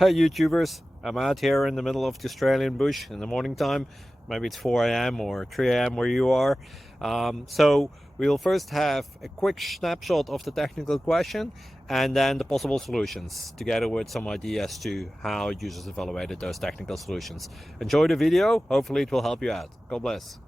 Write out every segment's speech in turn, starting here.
Hey YouTubers, I'm out here in the middle of the Australian bush in the morning time. Maybe it's 4 a.m. or 3 a.m. where you are. So we'll first have a quick snapshot of the technical question and then the possible solutions, together with some ideas to how users evaluated those technical solutions. Enjoy the video, hopefully it will help you out. God bless.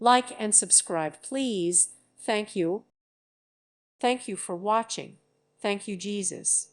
Like and subscribe, please. Thank you. Thank you for watching. Thank you, Jesus.